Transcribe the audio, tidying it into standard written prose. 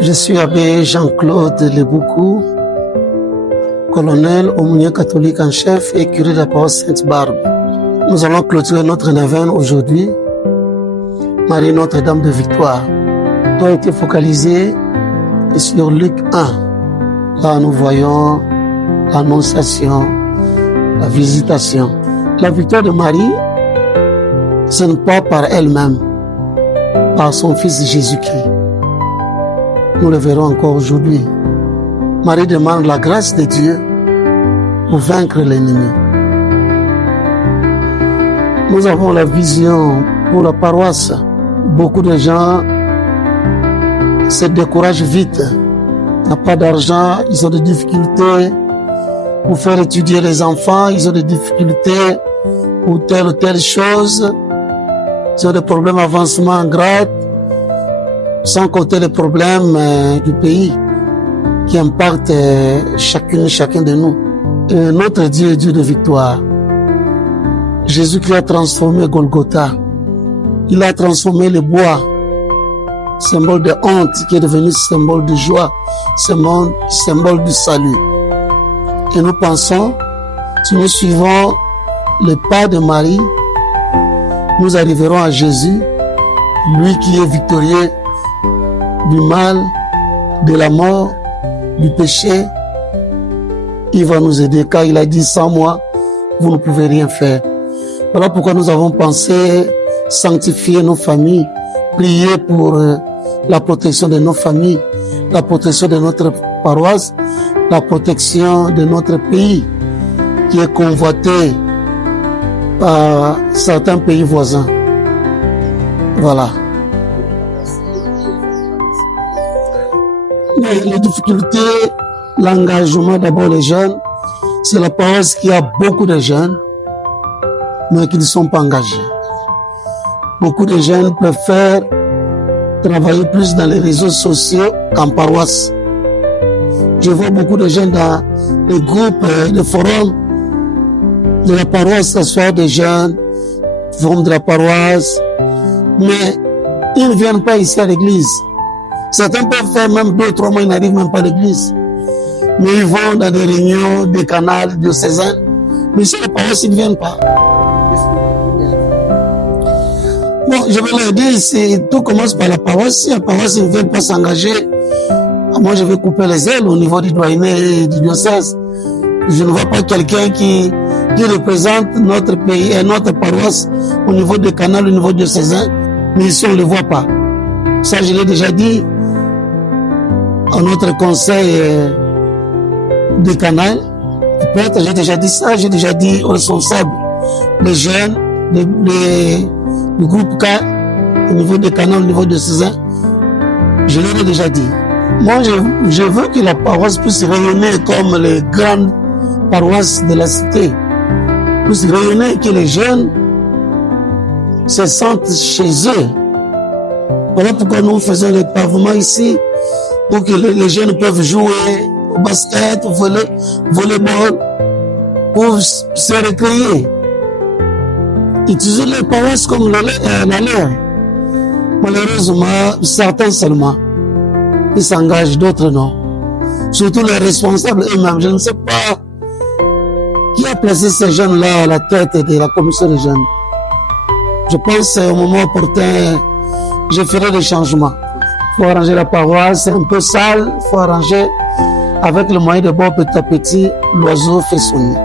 Je suis abbé Jean-Claude Leboukou, colonel aumônier catholique en chef et curé de la paroisse Sainte-Barbe. Nous allons clôturer notre neuvaine aujourd'hui. Marie Notre-Dame de Victoire. Tout a été focalisé sur Luc 1. Là, nous voyons l'annonciation, la visitation. La victoire de Marie, ce n'est pas par elle-même, par son Fils Jésus-Christ. Nous le verrons encore aujourd'hui. Marie demande la grâce de Dieu pour vaincre l'ennemi. Nous avons la vision pour la paroisse. Beaucoup de gens se découragent vite. Ils n'ont pas d'argent, ils ont des difficultés pour faire étudier les enfants, ils ont des difficultés pour telle ou telle chose, ils ont des problèmes d'avancement en grade, sans compter les problèmes du pays qui impactent chacun de nous. Et notre Dieu est Dieu de victoire. Jésus-Christ a transformé Golgotha. Il a transformé le bois, symbole de honte, qui est devenu symbole de joie, symbole du salut. Et nous pensons, si nous suivons le pas de Marie, nous arriverons à Jésus, lui qui est victorieux du mal, de la mort, du péché. Il va nous aider, car il a dit, sans moi, vous ne pouvez rien faire. Voilà pourquoi nous avons pensé sanctifier nos familles, prier pour la protection de nos familles, la protection de notre paroisse, la protection de notre pays qui est convoité par certains pays voisins. Voilà. Mais les difficultés, l'engagement d'abord les jeunes, c'est la paroisse qui a beaucoup de jeunes, mais qui ne sont pas engagés. Beaucoup de jeunes préfèrent travailler plus dans les réseaux sociaux qu'en paroisse. Je vois beaucoup de jeunes dans les groupes, les forums de la paroisse, s'asseoir des jeunes, forum de la paroisse, mais ils ne viennent pas ici à l'église. Certains peuvent faire même 2 ou 3 mois, ils n'arrivent même pas à l'église. Mais ils vont dans des réunions, des canaux diocésains, mais ici à la paroisse, ils ne viennent pas. Bon, je vais leur dire, tout commence par la paroisse. Si la paroisse ne veut pas s'engager, moi je vais couper les ailes au niveau du doyenné et du diocèse. Je ne vois pas quelqu'un qui représente notre pays et notre paroisse au niveau des canaux, au niveau diocésain, mais ici on ne le voit pas. Ça, je l'ai déjà dit à notre conseil des canaux. Peut-être j'ai déjà dit ça, j'ai déjà dit aux responsables, les jeunes, le groupe K, au niveau des canaux, au niveau de Césain, je leur ai déjà dit. Moi, je veux que la paroisse puisse rayonner comme les grandes paroisses de la cité. Puisse rayonner, que les jeunes se sentent chez eux. Voilà pourquoi nous faisons les pavements ici, pour que les jeunes peuvent jouer au basket, au volleyball, pour se recréer. Utiliser les paroisses comme la leur. Malheureusement, certains seulement, ils s'engagent, d'autres non. Surtout les responsables eux-mêmes. Je ne sais pas qui a placé ces jeunes-là à la tête de la commission des jeunes. Je pense qu'au moment opportun, je ferai des changements. Il faut arranger la paroisse, c'est un peu sale, il faut arranger avec le moyen de bord petit à petit, l'oiseau fait sonner.